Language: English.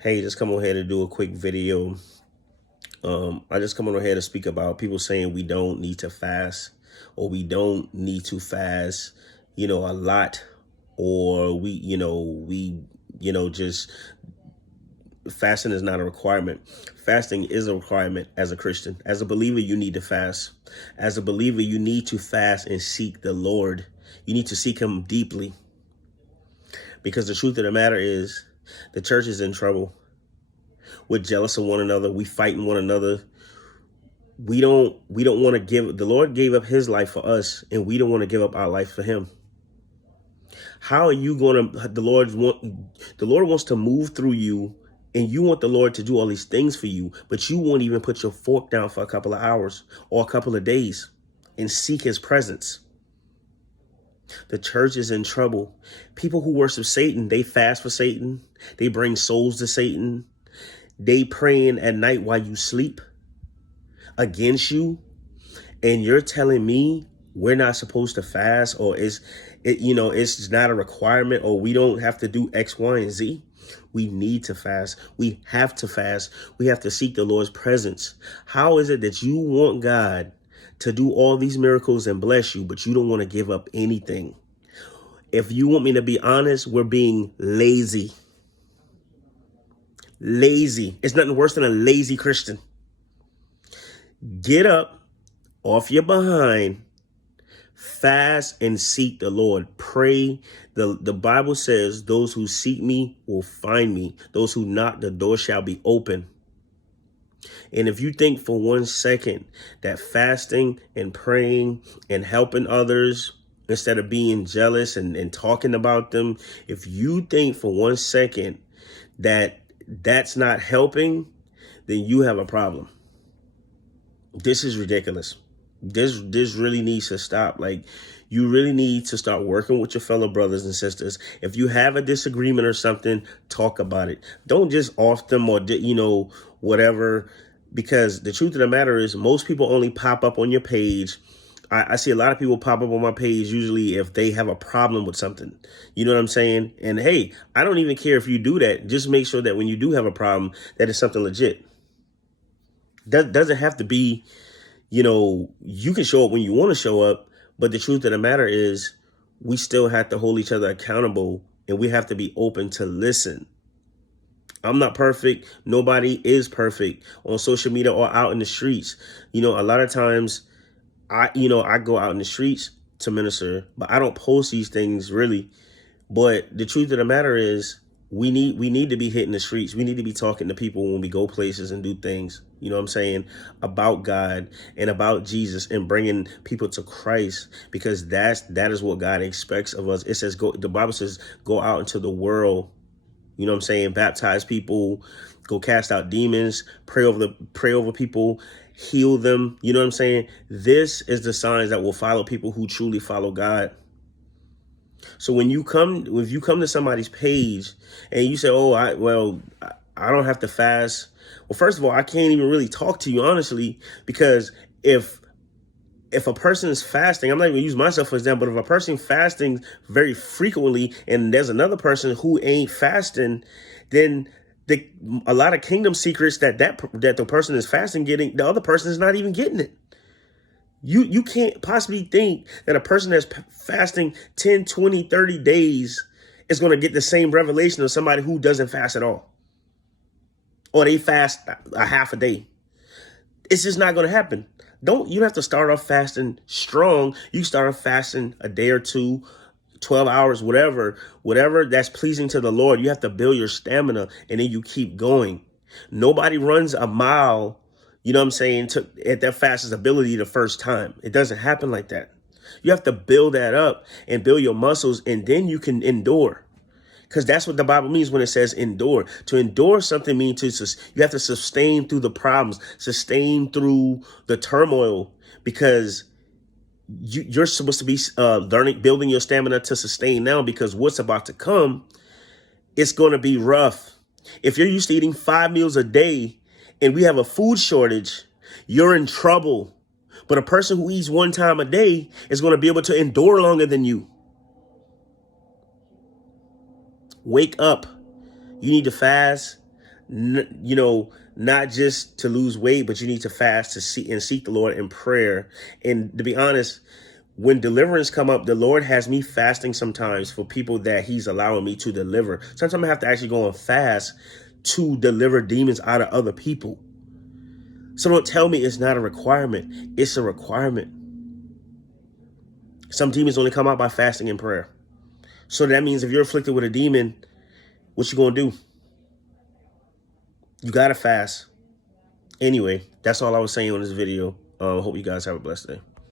Hey, just come on here to do a quick video. I just come on here to speak about people saying we don't need to fast or we don't need to fast, a lot, or just fasting is not a requirement. Fasting is a requirement as a Christian. As a believer, you need to fast. As a believer, you need to fast and seek the Lord. You need to seek him deeply, because the truth of the matter is the church is in trouble. We're jealous of one another. We fighting one another. We don't want to give. The Lord gave up his life for us, and we don't want to give up our life for him. How are you going to, the Lord wants to move through you, and you want the Lord to do all these things for you, but you won't even put your fork down for a couple of hours or a couple of days and seek his presence. The church is in trouble. People who worship Satan, they fast for Satan. They bring souls to Satan. They praying at night while you sleep against you. And you're telling me we're not supposed to fast, or it's not a requirement, or we don't have to do X, Y, and Z. We need to fast. We have to fast. We have to seek the Lord's presence. How is it that you want God to do all these miracles and bless you, but you don't want to give up anything? If you want me to be honest, we're being lazy. Lazy. It's nothing worse than a lazy Christian. Get up off your behind, fast and seek the Lord. Pray. The Bible says those who seek me will find me. Those who knock, the door shall be open. And if you think for 1 second that fasting and praying and helping others instead of being jealous and talking about them, if you think for 1 second that that's not helping, then you have a problem. This is ridiculous. This really needs to stop. Like, you really need to start working with your fellow brothers and sisters. If you have a disagreement or something, talk about it. Don't just off them or, whatever, because the truth of the matter is most people only pop up on your page. I see a lot of people pop up on my page usually if they have a problem with something. You know what I'm saying? And hey, I don't even care if you do that. Just make sure that when you do have a problem, that it's something legit. That doesn't have to be, you can show up when you want to show up. But the truth of the matter is we still have to hold each other accountable, and we have to be open to listen. I'm not perfect. Nobody is perfect on social media or out in the streets. A lot of times I go out in the streets to minister, but I don't post these things really. But the truth of the matter is we need to be hitting the streets. We need to be talking to people when we go places and do things, about God and about Jesus, and bringing people to Christ, because that is what God expects of us. It says, the Bible says, go out into the world, baptize people, go cast out demons, pray over people, heal them. This is the signs that will follow people who truly follow God. So if you come to somebody's page and you say, oh, I don't have to fast. Well, first of all, I can't even really talk to you honestly, because if a person is fasting, I'm not even gonna use myself for example, but if a person fasting very frequently and there's another person who ain't fasting, then a lot of kingdom secrets that the person is fasting getting, the other person is not even getting it. You can't possibly think that a person that's fasting 10, 20, 30 days is going to get the same revelation of somebody who doesn't fast at all, or they fast a half a day. It's just not going to happen. You have to start off fasting strong. You start off fasting a day or two, 12 hours, whatever that's pleasing to the Lord. You have to build your stamina, and then you keep going. Nobody runs a mile, at their fastest ability the first time. It doesn't happen like that. You have to build that up and build your muscles, and then you can endure. Because that's what the Bible means when it says endure. To endure something means you have to sustain through the problems, sustain through the turmoil, because you're supposed to be building your stamina to sustain now, because what's about to come, it's going to be rough. If you're used to eating 5 meals a day and we have a food shortage, you're in trouble. But a person who eats 1 time a day is going to be able to endure longer than you. Wake up. You need to fast. you know, not just to lose weight, but you need to fast to seek the Lord in prayer. And to be honest, when deliverance come up, the Lord has me fasting sometimes for people that he's allowing me to deliver. Sometimes I have to actually go on fast to deliver demons out of other people. So don't tell me it's not a requirement. It's a requirement. Some demons only come out by fasting and prayer. So that means if you're afflicted with a demon, what you gonna do? You gotta fast. Anyway, that's all I was saying on this video. Hope you guys have a blessed day.